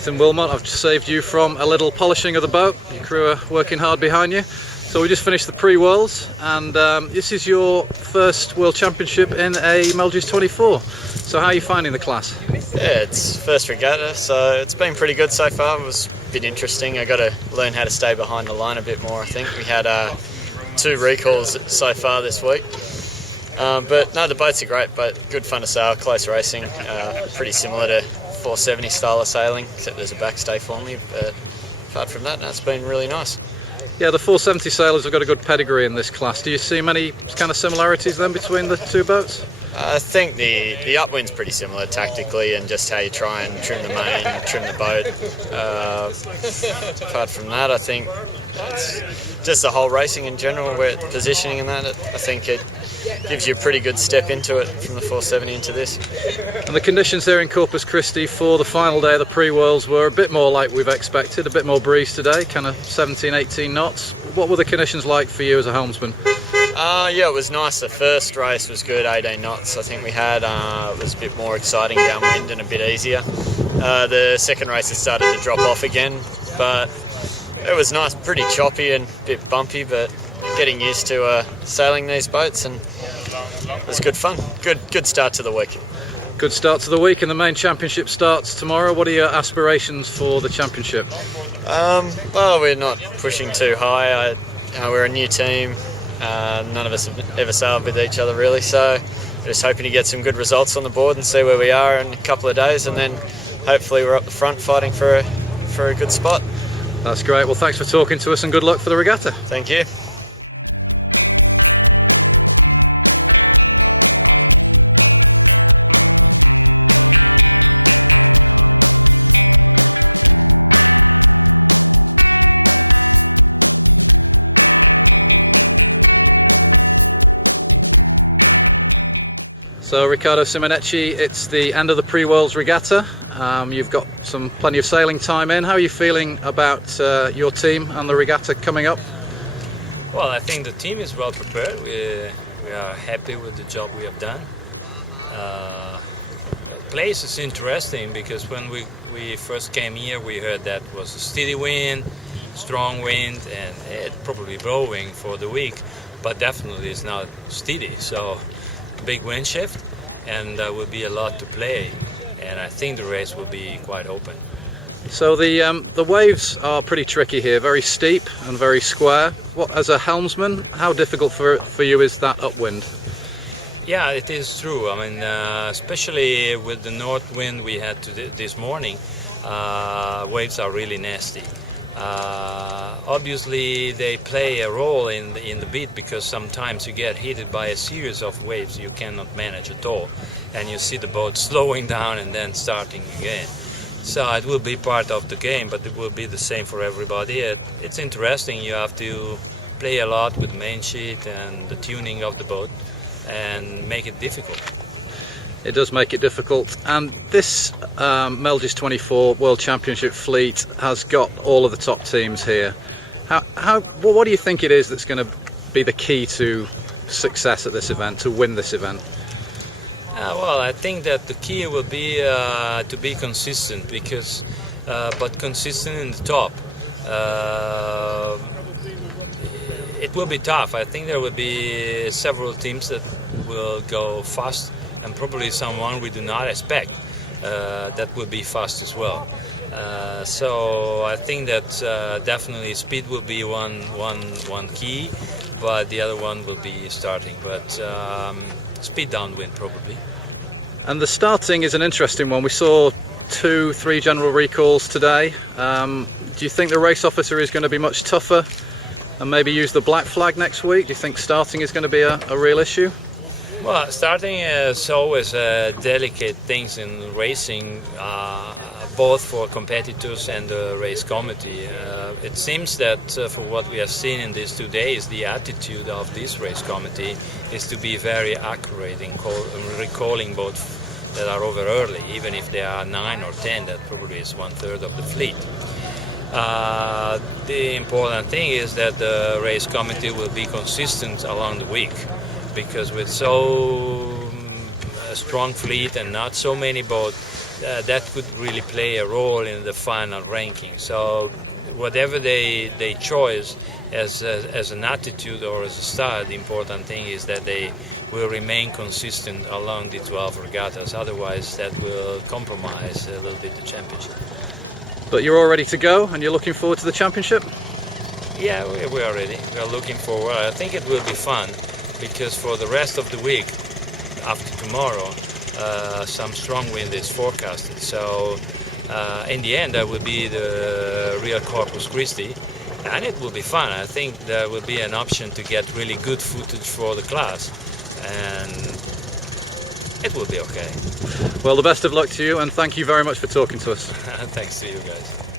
Nathan Wilmot. I've just saved you from a little polishing of the boat. Your crew are working hard behind you. So we just finished the pre-Worlds, and this is your first World Championship in a Melges 24. So how are you finding the class? Yeah, it's first regatta, so it's been pretty good so far. It was a bit interesting. I got to learn how to stay behind the line a bit more, I think. We had 2 recalls so far this week. But no, the boats are great, but good fun to sail, close racing, pretty similar to 470 style of sailing, except there's a backstay for me. But apart from that, no, it's been really nice. Yeah, the 470 sailors have got a good pedigree in this class. Do you see many kind of similarities then between the 2 boats? I think the upwind's pretty similar tactically, and just how you try and trim the main, trim the boat. Apart from that, I think it's just the whole racing in general, where positioning and that, I think it gives you a pretty good step into it from the 470 into this. And the conditions here in Corpus Christi for the final day of the pre-Worlds were a bit more like we've expected, a bit more breeze today, kind of 17, 18 knots. What were the conditions like for you as a helmsman? Yeah, it was nice. The first race was good, 18 knots. I think we had, it was a bit more exciting downwind and a bit easier. The second race has started to drop off again, but it was nice, pretty choppy and a bit bumpy, but getting used to sailing these boats, and it was good fun. Good start to the week. Good start to the week, and the main championship starts tomorrow. What are your aspirations for the championship? Well, we're not pushing too high. We're a new team. None of us have ever sailed with each other really, so we're just hoping to get some good results on the board and see where we are in a couple of days, and then hopefully we're up the front fighting for a good spot. That's great. Well, thanks for talking to us, and good luck for the regatta. Thank you. So Ricardo Simoneschi, it's the end of the pre-Worlds regatta. You've got plenty of sailing time in. How are you feeling about your team and the regatta coming up? Well, I think the team is well prepared. We are happy with the job we have done. The place is interesting because when we first came here, we heard that it was a steady wind, strong wind, and it probably blowing for the week, but definitely it's not steady. So big wind shift, and there will be a lot to play, and I think the race will be quite open. So the waves are pretty tricky here, very steep and very square. What, as a helmsman, how difficult for you is that upwind? Yeah, it is true. I mean, especially with the north wind we had this morning, waves are really nasty. Obviously they play a role in the beat, because sometimes you get hit by a series of waves you cannot manage at all, and you see the boat slowing down and then starting again. So it will be part of the game, but it will be the same for everybody. It's interesting. You have to play a lot with main sheet and the tuning of the boat and make it difficult. It does make it difficult, and this Melges 24 World Championship fleet has got all of the top teams here. What do you think it is that's going to be the key to success at this event, to win this event? Well, I think that the key will be to be consistent, because but consistent in the top. It will be tough. I think there will be several teams that will go fast, and probably someone we do not expect that will be fast as well. So I think that definitely speed will be one key, but the other one will be starting. But speed downwind probably. And the starting is an interesting one. We saw 2-3 general recalls today. Do you think the race officer is going to be much tougher and maybe use the black flag next week? Do you think starting is going to be a real issue? Well, starting is always a delicate thing in racing, both for competitors and the race committee. It seems that for what we have seen in these 2 days, the attitude of this race committee is to be very accurate in recalling boats that are over early, even if they are 9 or 10, that probably is 1/3 of the fleet. The important thing is that the race committee will be consistent along the week, because with so a strong fleet and not so many boats, that could really play a role in the final ranking. So whatever they choose as an attitude or as a style, the important thing is that they will remain consistent along the 12 regattas. Otherwise, that will compromise a little bit the championship. But you're all ready to go, and you're looking forward to the championship? Yeah, we are ready. We are looking forward. I think it will be fun because for the rest of the week, after tomorrow, some strong wind is forecasted. So in the end, that will be the real Corpus Christi, and it will be fun. I think there will be an option to get really good footage for the class, and it will be okay. Well, the best of luck to you, and thank you very much for talking to us. Thanks to you guys.